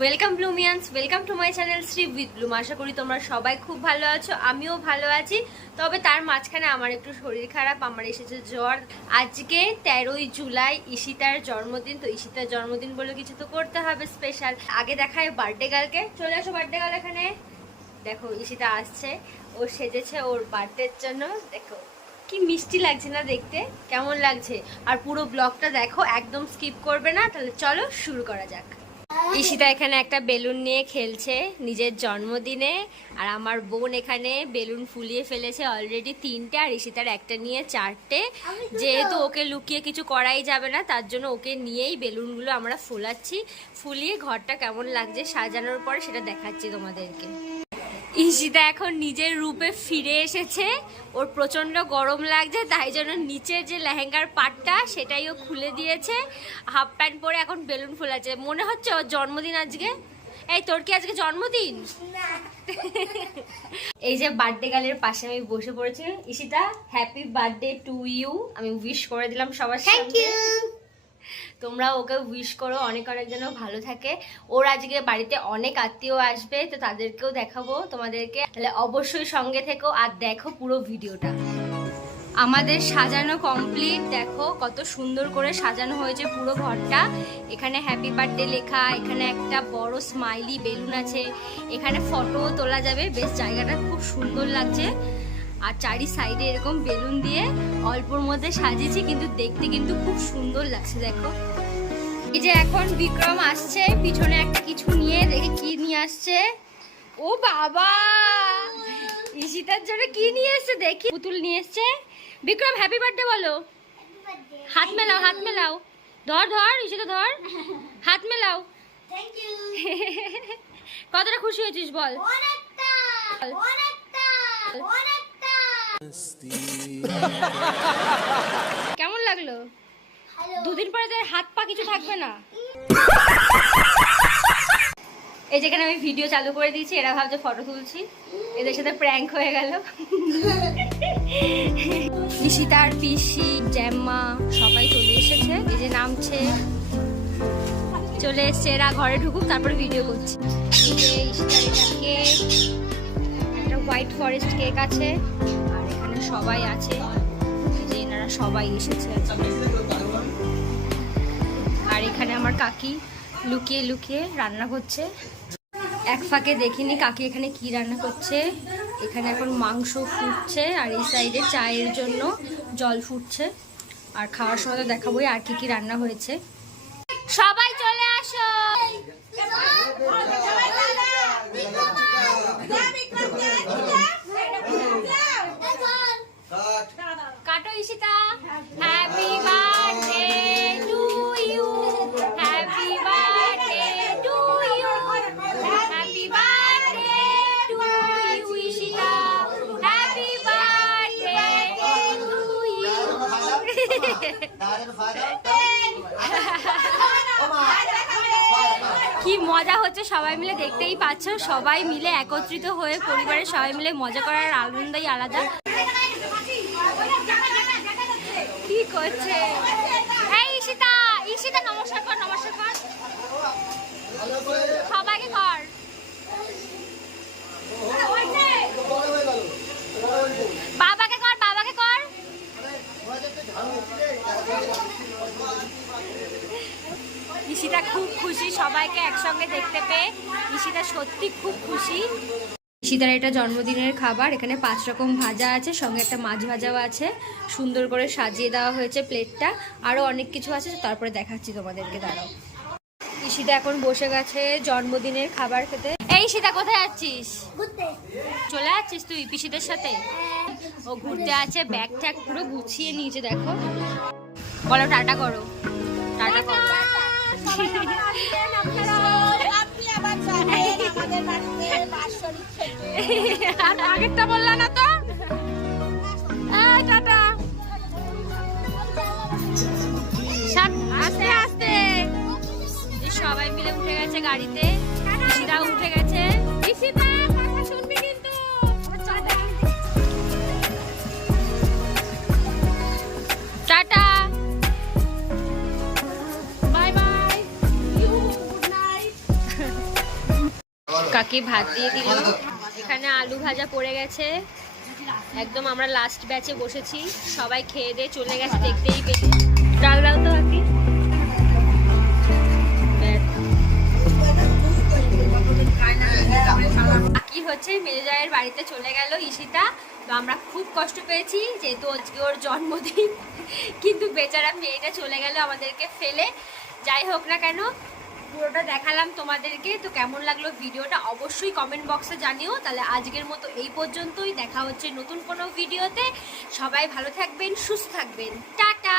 Welcome Bloomians, welcome to my channel Shree with Bloom. আশা করি তোমরা সবাই খুব ভালো আছো, আমিও ভালো আছি। তবে তার মাঝখানে আমার একটু শরীর খারাপ, আমার এসেছে জ্বর। আজকে 13ই জুলাই ঈশিতার জন্মদিন, তো ঈশিতার জন্মদিন বলে কিছু তো করতে হবে স্পেশাল। আগে দেখায় বার্থডে গার্লকে। চলে আসো বার্থডে গার্ল এখানে। দেখো ঈশিতা আসছে, ও সেজেছে ওর বার্থডের জন্য। দেখো কি মিষ্টি লাগছে না দেখতে, কেমন লাগছে? আর পুরো ব্লগটা দেখো, একদম স্কিপ করবে না। তাহলে চলো শুরু করা যাক। ঈশিতা এখানে একটা বেলুন নিয়ে খেলছে নিজের জন্মদিনে, আর আমার বোন এখানে বেলুন ফুলিয়ে ফেলেছে অলরেডি 3টে, আর ঈশিতার একটা নিয়ে 4টে। যেহেতু ওকে লুকিয়ে কিছু করাই যাবে না, তার জন্য ওকে নিয়েই বেলুনগুলো আমরা ফোলাচ্ছি। ফুলিয়ে ঘরটা কেমন লাগছে সাজানোর পরে সেটা দেখাচ্ছি তোমাদেরকে। ঈশিতা এখন নিজের রূপে ফিরে এসেছে। ওর প্রচন্ড গরম লাগছে, তাই জন্য নিচের যে লেহেঙ্গার পাটটা সেটাই ও খুলে দিয়েছে, হাফ প্যান্ট পরে এখন বেলুন ফোলাচ্ছে। মনে হচ্ছে ওর জন্মদিন আজকে। এই তোর কি আজকে জন্মদিন? এই যে বার্থডে গার্লের পাশে আমি বসে পড়েছি। Ishita, happy birthday to you. আমি উইশ করে দিলাম সবার সামনে। তোমরা ওকে উইশ করো, অনেক অনেক যেন ভালো থাকে। ওর আজকে বাড়িতে অনেক আত্মীয় আসবে, তো তাদেরকেও দেখাবো তোমাদেরকে। তাহলে অবশ্যই সঙ্গে থেকো আর দেখো পুরো ভিডিওটা। আমাদের সাজানো কমপ্লিট। দেখো কত সুন্দর করে সাজানো হয়েছে পুরো ঘরটা। এখানে হ্যাপি বার্থডে লেখা, এখানে একটা বড় স্মাইলি বেলুন আছে, এখানে ফটোও তোলা যাবে। বেশ জায়গাটা খুব সুন্দর লাগছে। আর চারি সাইডে এরকম বেলুন দিয়ে অল্পর মধ্যে সাজিয়েছি, কিন্তু দেখতে কিন্তু খুব সুন্দর লাগছে। দেখো এই যে এখন বিক্রম আসছে পিছনে একটা কিছু নিয়ে, দেখে কি নিয়ে আসছে। ও বাবা, ঈশিতার জন্য কি নিয়ে এসছে দেখি। পুতুল নিয়ে এসছে। বিক্রম হ্যাপি বার্থডে বলো। হাত মেলাও, হাত মেলাও। ধর ধর ঈশিতা ধর, হাত মেলাও। কতটা খুশি হয়েছিস বল? কেমন লাগলো? দুদিন পরে তোর হাত পা কিছু থাকবে না। এই যেখানে আমি ভিডিও চালু করে দিয়েছি, এরা ভাবছে ফটো তুলছি, এদের সাথে প্র্যাঙ্ক হয়ে গেল। ঈশিতার পিসি জ্যাম্মা সবাই চলে এসেছে। এই যে নামছে, চলে এসছে। এরা ঘরে ঢুকুক, তারপরে ভিডিও করছি। একটা হোয়াইট ফরেস্ট কেক আছে, আর এখানে সবাই আছে। যে এনারা সবাই এসেছে। আর এখানে আমার কাকি লুকিয়ে লুকিয়ে রান্না করছে। এক ফাঁকে দেখিনি কাকি এখানে কি রান্না করছে। এখানে এখন মাংস ফুটছে, আর এই সাইডে চায়ের জন্য জল ফুটছে। আর খাওয়ার সময় তো দেখাবোই আর কি কি রান্না হয়েছে। সবাই চলে আসো। কাটো Ishita. Happy birthday to you, happy birthday to you, happy birthday to you Ishita, happy birthday to you. কি মজা হচ্ছে, সবাই মিলে দেখতেই পাচ্ছ। সবাই মিলে একত্রিত হয়ে পরিবারের সবাই মিলে মজা করার আনন্দই আলাদা। কি করছে এই ঈশিতা? ঈশিতা নমস্কার কর, নমস্কার কর সবাইকে কর। বাবাকে কর, বাবাকে কর। ঈশিতা খুব খুশি সবাইকে একসঙ্গে দেখতে পেয়ে। ঈশিতা সত্যি খুব খুশি। ঈশিতার এটা জন্মদিনের খাবার। এখানে 5 রকম ভাজা আছে, সঙ্গে একটা মাছ ভাজাও আছে। সুন্দর করে সাজিয়ে দেওয়া হয়েছে প্লেটটা। আরও অনেক কিছু আছে, তারপরে দেখাচ্ছি তোমাদেরকে, দাঁড়াও। ঈশিতা এখন বসে গেছে জন্মদিনের খাবার খেতে। এই ঈশিতা কোথায় যাচ্ছিস? চলে যাচ্ছিস তুই পিসিদের সাথে? ও ঘুরতে আছে, ব্যাগ ট্যাগ পুরো গুছিয়ে নিয়েছে। দেখো, বলো টাটা করো, টাটা করো। আগেরটা বললা না তো। টাটা। আস্তে আস্তে। সবাই মিলে উঠে গেছে গাড়িতে। ঈশিতাও উঠে গেছে। ঈশিতা কথা শুনবি কিন্তু। Tata, bye bye, good night. কাকি ভাত দিয়ে দিল। এখানে আলু ভাজা পড়ে গেছে, একদম আমরা লাস্ট ব্যাচে বসেছি, সবাই খেয়ে দিয়ে চলে গেছে, দেখতেই পেলে। ডাল ডাল তো কাকি। কাকি হচ্ছে মেজো জায়ের বাড়িতে চলে গেল ঈশিতা। তো আমরা খুব কষ্ট পেয়েছি যেহেতু আজকে ওর জন্মদিন, কিন্তু বেচারা মেয়েটা চলে গেল আমাদেরকে ফেলে। যাই হোক না কেন, পুরোটা দেখালাম তোমাদেরকে। তো কেমন লাগলো ভিডিওটা অবশ্যই কমেন্ট বক্সে জানিও। তাহলে আজকের মতো এই পর্যন্তই, দেখা হচ্ছে নতুন কোনো ভিডিওতে। সবাই ভালো থাকবেন, সুস্থ থাকবেন, টাটা।